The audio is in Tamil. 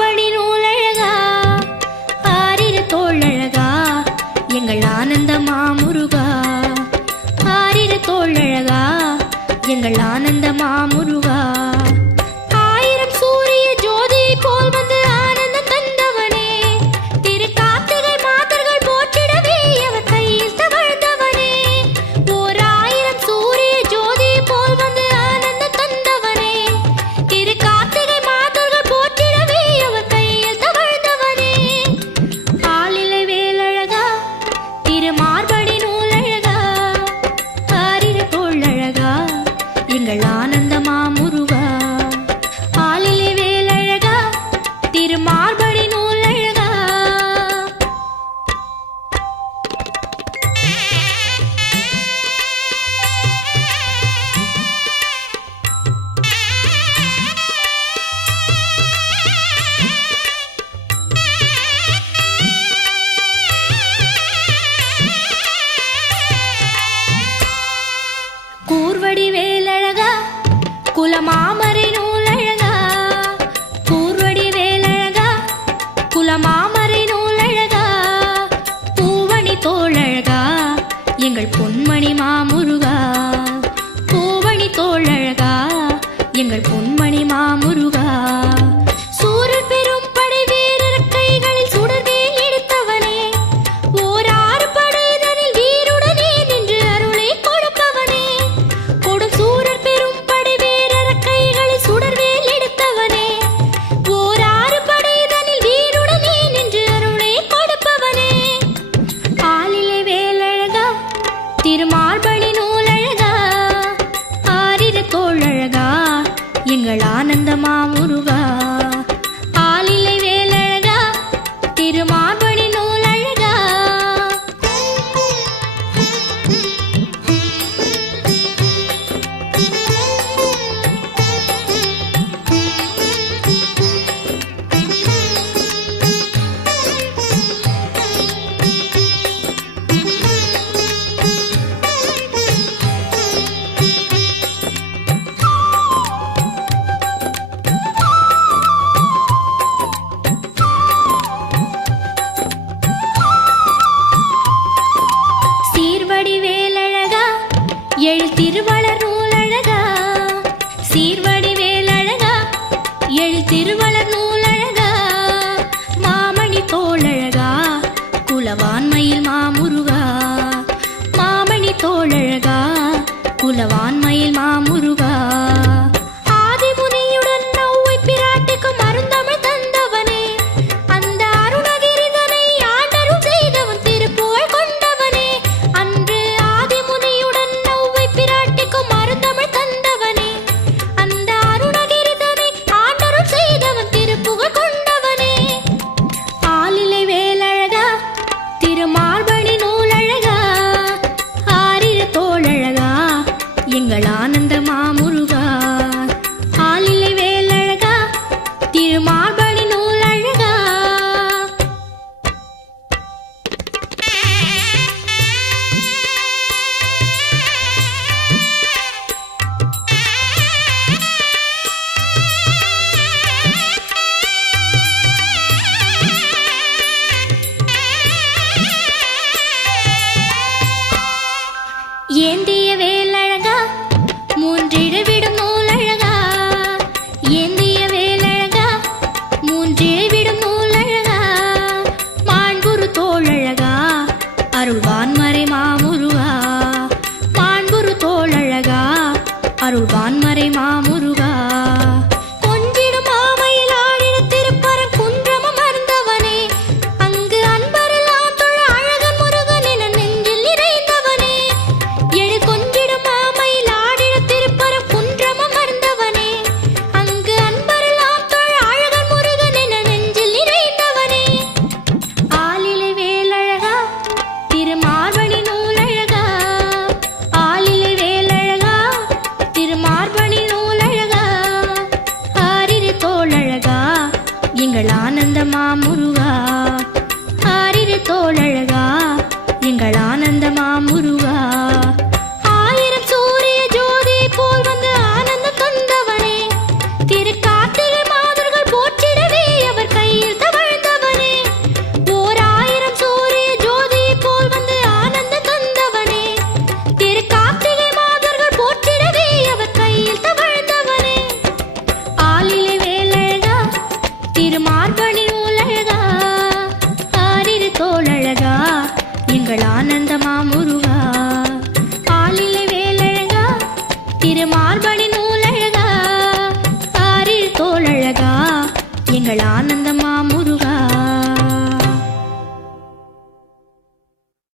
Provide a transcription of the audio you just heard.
மார்பணி நூலழகா ஆரிரு தோளழகா எங்கள் ஆனந்த மாமுருகா ஆரிரு தோளழகா எங்கள் ஆனந்த மாமுருகா ஆயிரம் சூரிய ஜோதி போல் வந்து ஆனந்தம் தந்தவனே திரு கார்த்திகை மாதர்கள் போற்றிடவே அவர் கையில் தவழ்ந்தவனே ஓர் ஆயிரம் சூரிய ஜோதி போல் வந்து ஆனந்தம் தந்தவனே திரு கார்த்திகை மாதர்கள் போற்றிடவே அவர் கையில் தவழ்ந்தவனே ஆளிலை வேலழகா திரு மார்படி நூலழகா ஆரிரு தோளழகா எங்கள் ஆனந்த மாமுருகா ஆளிலை வேலழகா திரு மார்படி நூலழகா கூர்வடி வேலழகா குலமாமரை நூலழகா கூர்வடி வேலழகா குலமாமரை நூலழகா பூவணி தோளழகா எங்கள் பொன்மணி மாமுருகா பூவணி தோளழகா எங்கள் பொன்மணி மாமுருகா சூரர் பெரும் படை வீரர் கைகளில் சுடர்வேல் எடுத்தவனே ஓர் ஆறு படைதனில் வீருடனே நின்று அருளை கொடுப்பவனே கொடும் சூரர் பெரும் படை வீரர் கைகளில் சுடர்வேல் எடுத்தவனே ஓர் ஆறு படைதனில் வீருடனே நின்று அருளை கொடுப்பவனே ஆளிலை வேலழகா திருமார்பணி நூலழகா ஆரிரு தோளழகா எங்கள் ஆனந்த மாமுருகா ஆளிலை வேலழகா திருமார்பணி நூலழகா சீர்வடி வேலழகா எழு திருவளர் நூலழகா சீர்வடி வேலழகா எழு திருவளர் நூலழகா மாமணி தோளழகா குலவான்மையில் மாமுருகா மாமணி தோளழகா குலவான்மையில் மாமுருகா ஆதிமுனியுடன் நௌவை பிராட்டிக்கு மருந்தமிழ் தந்தவனே அந்த அருணகிரிதனை ஆண்டருள் செய்தவன் திருப்புகழ் கொண்டவனே அன்று ஆதிமுனியுடன் நௌவை பிராட்டிக்கு மருந்தமிழ் தந்தவனே அந்த அருணகிரிதனை ஆண்டருள் செய்தவன் திருப்புகழ் கொண்டவனே ஆளிலை வேலழகா திருமார்பணி நூலழகா ஆரிரு தோளழகா எங்கள் ஆனந்த மாமுருகா ஆளிலை வேலழகா திருமார்பணி நூலழகா ஏந்திய வேலழகா மூன்றிழவிடும் நூலழகா ஏந்திய வேலழகா மூன்றிழவிடும் நூலழகா மாண்புரு தோளழகா அருள்வான்மறை மாமுருகா மாண்புரு தோளழகா அருள்வான்மறை மாமுருகா கொஞ்சிடும் மாமையில் ஆடிட திருப்பரம் குன்றம் அமர்ந்தவனே அங்கு அன்பரெல்லாம் தொழ அழகன் முருகன் என நெஞ்சில் நிறைந்தவனே எழு கொஞ்சிடும் மாமையில் ஆடிட திருப்பரம் குன்றம் அமர்ந்தவனே அங்கு அன்பரெல்லாம் தொழ அழகன் முருகன் என நெஞ்சில் நிறைந்தவனே ஆளிலை வேலழகா திருமார்பணி நூலழகா ஆளிலை வேலழகா திருமார்பணி நூலழகா ஆரிரு தோளழகா எங்கள் ஆனந்த மாமுருகா ஆரிரு தோளழகா எங்கள் ஆனந்த மாமுருகா ஆயிரம் சூரிய ஜோதி போல் வந்து ஆனந்தம் தந்தவனே திரு கார்த்திகை மாதர்கள் போற்றிடவே அவர் மார்பணி நூலழகா ஆரிரு தோளழகா எங்கள் ஆனந்தமா முருகா ஆளிலை வேலழகா திருமார்பணி நூலழகா ஆரிரு தோளழகா எங்கள் ஆனந்தமா